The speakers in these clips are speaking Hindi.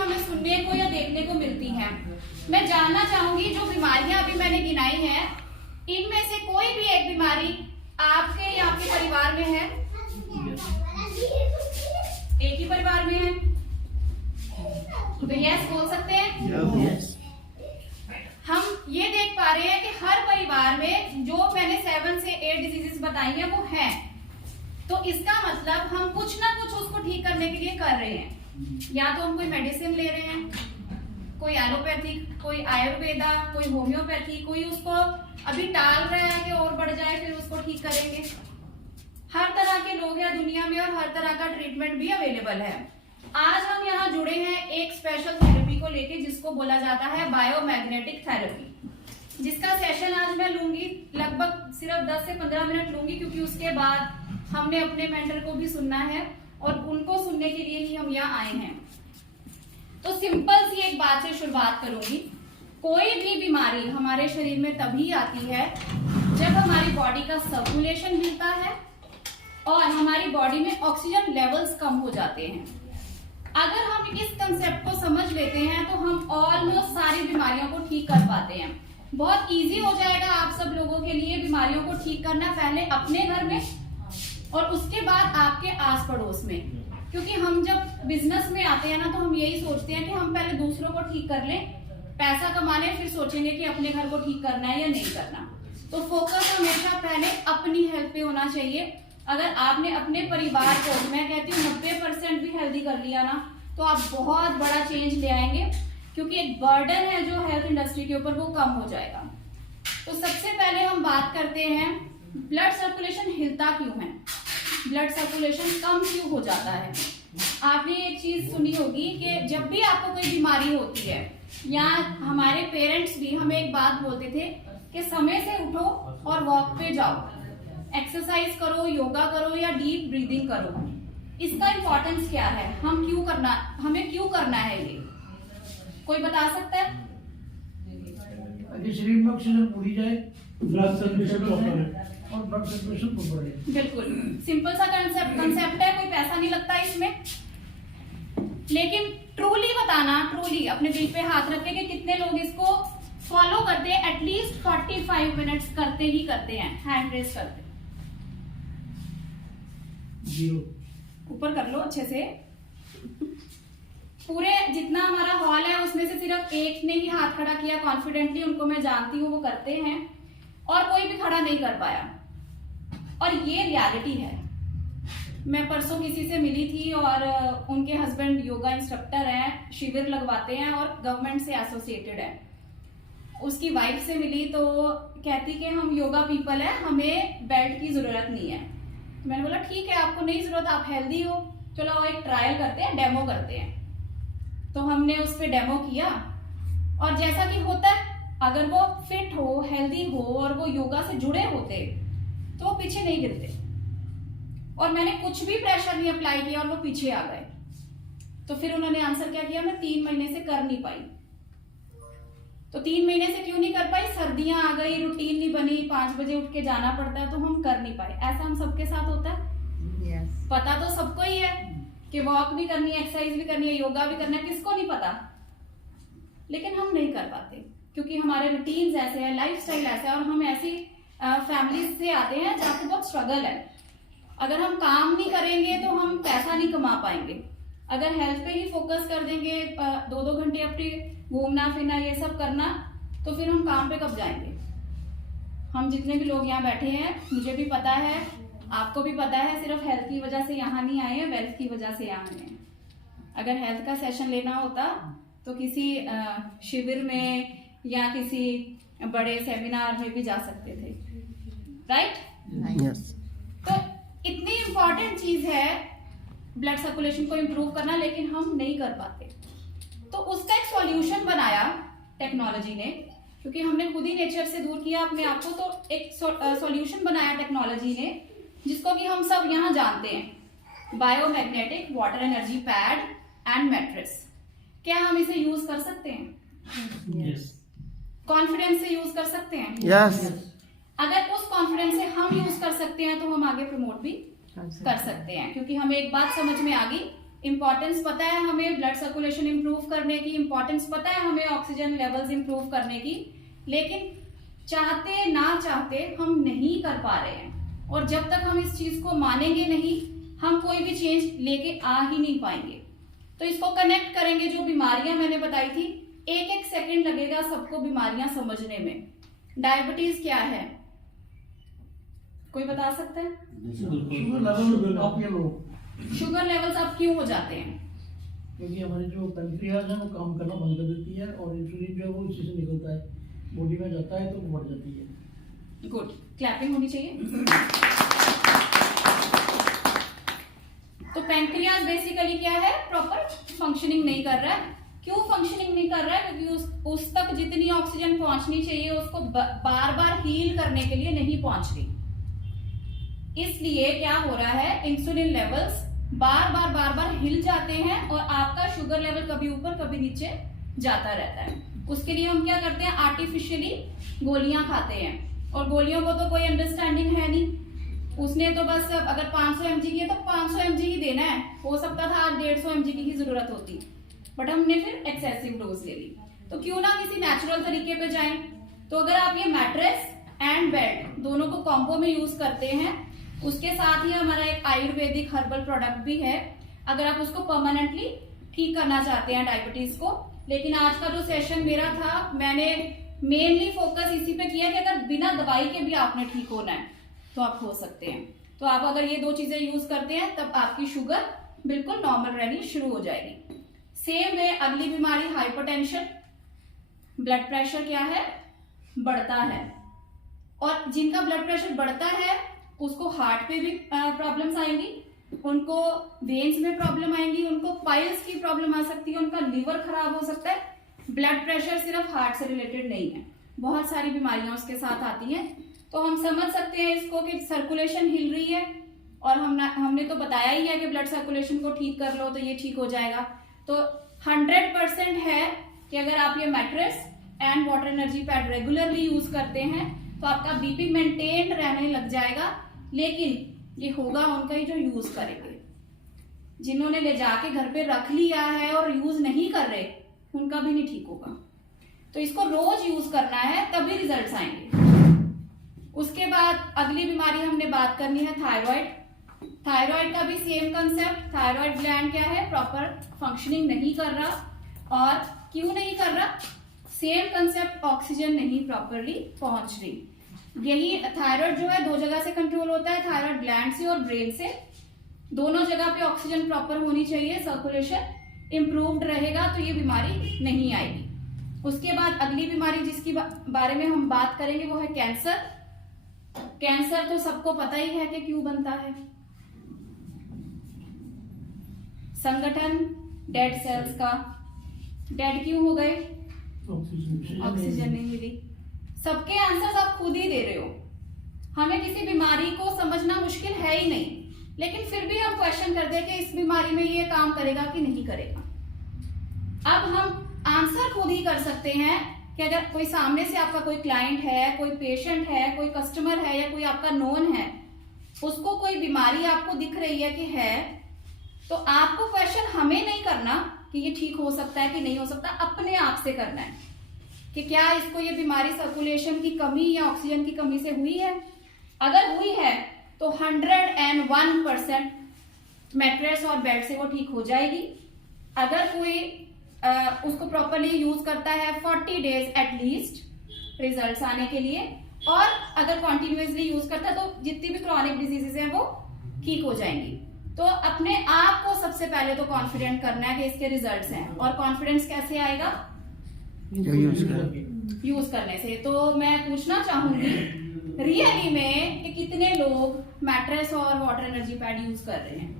हमें सुनने को या देखने को मिलती हैं। मैं जानना चाहूंगी जो बीमारियां अभी मैंने गिनाई हैं, इनमें से कोई भी एक बीमारी आपके या आपके परिवार में है? एक ही परिवार में है तो यस बोल सकते हैं। Yes. हम ये देख पा रहे हैं कि हर परिवार में जो मैंने 7 से 8 डिजीजेस बताई हैं वो हैं। तो इसका मतलब हम कुछ ना कुछ उसको ठीक करने के लिए कर रहे हैं। या तो हम कोई मेडिसिन ले रहे हैं, कोई एलोपैथिक, कोई आयुर्वेदा, कोई होम्योपैथी, कोई उसको अभी टाल रहा है कि और बढ़ जाए फिर उसको ठीक करेंगे। हर तरह के लोग हैं दुनिया में और हर तरह का ट्रीटमेंट भी अवेलेबल है। आज हम यहाँ जुड़े हैं एक स्पेशल थेरेपी को लेके जिसको बोला जाता है बायोमैग्नेटिक थेरेपी, जिसका सेशन आज मैं लूंगी, लगभग सिर्फ 10 से 15 मिनट लूंगी, क्योंकि उसके बाद हमने अपने मेंटर को भी सुनना है और उनको सुनने के लिए ही हम यहाँ आए हैं। तो सिंपल सी एक बात से शुरुआत करूंगी। कोई भी बीमारी हमारे शरीर में तभी आती है जब हमारी बॉडी का सर्कुलेशन हिलता है और हमारी बॉडी में ऑक्सीजन लेवल्स कम हो जाते हैं। अगर हम इस कंसेप्ट को समझ लेते हैं तो हम ऑलमोस्ट सारी बीमारियों को ठीक कर पाते हैं। बहुत इजी हो जाएगा आप सब लोगों के लिए बीमारियों को ठीक करना, पहले अपने घर में और उसके बाद आपके आस पड़ोस में। क्योंकि हम जब बिजनेस में आते हैं ना, तो हम यही सोचते हैं कि हम पहले दूसरों को ठीक कर लें, पैसा कमा लें, फिर सोचेंगे कि अपने घर को ठीक करना है या नहीं करना। तो फोकस हमेशा पहले अपनी हेल्थ पे होना चाहिए। अगर आपने अपने परिवार को, मैं कहती हूँ 90% भी हेल्दी कर लिया ना, तो आप बहुत बड़ा चेंज ले आएंगे, क्योंकि एक बर्डन है जो हेल्थ इंडस्ट्री के ऊपर वो कम हो जाएगा। तो सबसे पहले हम बात करते हैं ब्लड सर्कुलेशन हिलता क्यों है, ब्लड सर्कुलेशन कम क्यों हो जाता है। आपने एक चीज सुनी होगी कि जब भी आपको कोई बीमारी होती है, या हमारे पेरेंट्स भी हमें एक बात बोलते थे कि समय से उठो और वॉक पे जाओ, एक्सरसाइज करो, योगा करो या डीप ब्रीदिंग करो। इसका इंपॉर्टेंस क्या है, हमें क्यों करना है, ये कोई बता सकता है? शरीर में ऑक्सीजन पूरी जाए, ब्लड सर्कुलेशन प्रॉपर है और ब्लड सर्कुलेशन को बढ़े। बिल्कुल सिंपल सा कंसेप्ट है, कोई पैसा नहीं लगता इसमें। लेकिन ट्रूली बताना, ट्रूली अपने दिल पे हाथ रख के कि कितने लोग इसको फॉलो करते हैं, एटलीस्ट 45 मिनट्स करते ही करते हैं। हैंड रेस करते, 0 ऊपर कर लो अच्छे से। पूरे जितना हमारा हॉल है उसमें से सिर्फ एक ने ही हाथ खड़ा किया कॉन्फिडेंटली, उनको मैं जानती हूँ, वो करते हैं, और कोई भी खड़ा नहीं कर पाया। और ये रियलिटी है। मैं परसों किसी से मिली थी और उनके हस्बैंड योगा इंस्ट्रक्टर हैं, शिविर लगवाते हैं और गवर्नमेंट से एसोसिएटेड है। उसकी वाइफ से मिली तो कहती कि हम योगा पीपल है, हमें बेल्ट की जरूरत नहीं है। तो मैंने बोला ठीक है, आपको नहीं जरूरत, आप हेल्दी हो, चलो एक ट्रायल करते हैं, डेमो करते हैं। तो हमने उस पर डेमो किया और जैसा कि होता है, अगर वो फिट हो, हेल्दी हो और वो योगा से जुड़े होते तो वो पीछे नहीं गिरते। और मैंने कुछ भी प्रेशर नहीं अप्लाई किया और वो पीछे आ गए। तो फिर उन्होंने आंसर क्या किया, मैं 3 महीने से कर नहीं पाई। तो 3 महीने से क्यों नहीं कर पाई, सर्दियां आ गई, रूटीन नहीं बनी, 5 बजे उठ के जाना पड़ता है, तो हम कर नहीं पाए। ऐसा हम सबके साथ होता है। पता तो सबको ही है कि वॉक भी करनी है, एक्सरसाइज भी करनी है, योगा भी करना है, किसको नहीं पता, लेकिन हम नहीं कर पाते क्योंकि हमारे रूटीन्स ऐसे हैं, लाइफस्टाइल ऐसा है, और हम ऐसी फैमिली से आते हैं जहाँ पे बहुत स्ट्रगल है। अगर हम काम नहीं करेंगे तो हम पैसा नहीं कमा पाएंगे। अगर हेल्थ पे ही फोकस कर देंगे, 2-2 घंटे अपनी घूमना फिरना ये सब करना, तो फिर हम काम पे कब जाएंगे। हम जितने भी लोग यहाँ बैठे हैं, मुझे भी पता है, आपको भी पता है, सिर्फ हेल्थ की वजह से यहाँ नहीं आए हैं, वेल्थ की वजह से यहाँ आए हैं। अगर हेल्थ का सेशन लेना होता तो किसी शिविर में या किसी बड़े सेमिनार में भी जा सकते थे, राइट? यस। तो इतनी इंपॉर्टेंट चीज है ब्लड सर्कुलेशन को इम्प्रूव करना, लेकिन हम नहीं कर पाते। तो उसका एक सॉल्यूशन बनाया टेक्नोलॉजी ने, क्योंकि हमने खुद ही नेचर से दूर किया अपने आप को, तो एक सॉल्यूशन बनाया टेक्नोलॉजी ने, जिसको कि हम सब यहाँ जानते हैं, biomagnetic water energy pad and mattress. क्या हम इसे यूज कर सकते हैं? यस। कॉन्फिडेंस से यूज कर सकते हैं? यस। अगर उस कॉन्फिडेंस से हम यूज कर सकते हैं तो हम आगे प्रमोट भी कर सकते हैं, क्योंकि हमें एक बात समझ में आ गई इंपॉर्टेंस पता है हमें ब्लड सर्कुलेशन इंप्रूव करने की, इंपॉर्टेंस पता है हमें ऑक्सीजन लेवल्स इंप्रूव करने की, लेकिन चाहते ना चाहते हम नहीं कर पा रहे हैं। और जब तक हम इस चीज को मानेंगे नहीं, हम कोई भी चेंज लेके आ ही नहीं पाएंगे। तो इसको कनेक्ट करेंगे, जो बीमारियां मैंने बताई थी, एक एक सेकंड लगेगा सबको बीमारियां समझने में। डायबिटीज क्या है, कोई बता सकता है? शुगर लेवल आप ये लो, शुगर लेवल्स अब क्यों हो जाते हैं? क्योंकि हमारे जो पैंक्रियाज है वो काम करना बंद कर देती है और इंसुलिन जो है वो इसी से निकलता है, बॉडी में जाता है तो वो बढ़ जाती है। गुड, क्लैपिंग होनी चाहिए। तो पैंक्रियाज बेसिकली क्या है, प्रॉपर फंक्शनिंग नहीं कर रहा है। क्यों फंक्शनिंग नहीं कर रहा है? क्योंकि उस तक जितनी ऑक्सीजन पहुंचनी चाहिए उसको बार बार हील करने के लिए नहीं पहुंच रही। इसलिए क्या हो रहा है, इंसुलिन लेवल्स बार बार हिल जाते हैं और आपका शुगर लेवल कभी ऊपर कभी नीचे जाता रहता है। उसके लिए हम क्या करते हैं, आर्टिफिशियली गोलियां खाते हैं। और गोलियों को तो कोई अंडरस्टैंडिंग है नहीं, उसने तो बस अगर 500 mg की है तो 500 mg ही देना है। हो सकता था आज 150 mg की जरूरत होती, बट हमने फिर एक्सेसिव डोज ले ली। तो क्यों ना किसी नेचुरल तरीके पे जाएं। तो अगर आप ये मैट्रेस एंड बेड दोनों को कॉम्बो में यूज करते हैं, उसके साथ ही हमारा एक आयुर्वेदिक हर्बल प्रोडक्ट भी है, अगर आप उसको परमानेंटली ठीक करना चाहते हैं डायबिटीज को। लेकिन आज का जो सेशन मेरा था, मैंने मेनली फोकस इसी पे किया कि अगर बिना दवाई के भी आपने ठीक होना है तो आप हो सकते हैं। तो आप अगर ये दो चीजें यूज करते हैं तब आपकी शुगर बिल्कुल नॉर्मल रहनी शुरू हो जाएगी। सेम वे अगली बीमारी हाइपरटेंशन, ब्लड प्रेशर क्या है, बढ़ता है। और जिनका ब्लड प्रेशर बढ़ता है उसको हार्ट पे भी प्रॉब्लम्स आएंगी, उनको वेन्स में प्रॉब्लम आएंगी, उनको पाइल्स की प्रॉब्लम आ सकती है, उनका लिवर खराब हो सकता है। ब्लड प्रेशर सिर्फ हार्ट से रिलेटेड नहीं है, बहुत सारी बीमारियां उसके साथ आती हैं। तो हम समझ सकते हैं इसको कि सर्कुलेशन हिल रही है, और हमने तो बताया ही है कि ब्लड सर्कुलेशन को ठीक कर लो तो ये ठीक हो जाएगा। तो 100% है कि अगर आप ये mattress and water energy pad regularly use करते हैं तो आपका बीपी मेंटेन रहने लग जाएगा। लेकिन ये होगा उनका ही जो यूज करेंगे। जिन्होंने ले जाके घर पे रख लिया है और यूज नहीं कर रहे, उनका भी नहीं ठीक होगा। तो इसको रोज यूज करना है, तभी रिजल्ट्स आएंगे। उसके बाद अगली बीमारी हमने बात करनी है थायराइड। थायराइड का भी सेम कंसेप्ट, थायराइड ग्लैंड क्या है, प्रॉपर फंक्शनिंग नहीं कर रहा। और क्यों नहीं कर रहा? सेम कंसेप्ट, ऑक्सीजन नहीं प्रॉपरली पहुंच रही। यही थायराइड जो है दो जगह से कंट्रोल होता है, थायराइड ग्लैंड से और ब्रेन से। दोनों जगह पे ऑक्सीजन प्रॉपर होनी चाहिए, सर्कुलेशन इंप्रूव्ड रहेगा तो ये बीमारी नहीं आएगी। उसके बाद अगली बीमारी जिसकी बारे में हम बात करेंगे वो है कैंसर। कैंसर तो सबको पता ही है कि क्यों बनता है। संगठन डेड सेल्स का, डेड क्यों हो गए? ऑक्सीजन नहीं मिली। सबके आंसर्स आप खुद ही दे रहे हो, हमें किसी बीमारी को समझना मुश्किल है ही नहीं, लेकिन फिर भी हम क्वेश्चन करते हैं कि इस बीमारी में ये काम करेगा कि नहीं करेगा। अब हम आंसर खुद ही कर सकते हैं कि अगर कोई सामने से आपका कोई क्लाइंट है, कोई पेशेंट है, कोई कस्टमर है या कोई आपका नोन है, उसको कोई बीमारी आपको दिख रही है कि है, तो आपको क्वेश्चन हमें नहीं करना कि ये ठीक हो सकता है कि नहीं हो सकता, अपने आप से करना है कि क्या इसको ये बीमारी सर्कुलेशन की कमी या ऑक्सीजन की कमी से हुई है। अगर हुई है तो 101% मैट्रेस और बेड से वो ठीक हो जाएगी। अगर कोई उसको प्रॉपरली यूज करता है 40 डेज एटलीस्ट रिजल्ट्स आने के लिए, और अगर कॉन्टिन्यूसली यूज करता है तो जितनी भी क्रॉनिक डिजीजेस हैं वो ठीक हो जाएंगी। तो अपने आप को सबसे पहले तो कॉन्फिडेंट करना है कि इसके रिजल्ट्स हैं। और कॉन्फिडेंस कैसे आएगा? यूज करने से। तो मैं पूछना चाहूंगी रियली में कि कितने लोग मैट्रेस और वाटर एनर्जी पैड यूज कर रहे हैं?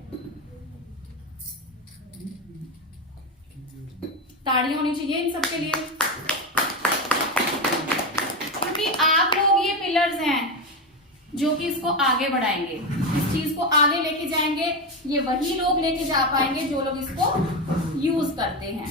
ताड़ियां होनी चाहिए इन सबके लिए, क्योंकि आप लोग ये पिलर्स हैं जो कि इसको आगे बढ़ाएंगे, इस चीज को आगे लेके जाएंगे। ये वही लोग लेके जा पाएंगे जो लोग इसको यूज करते हैं।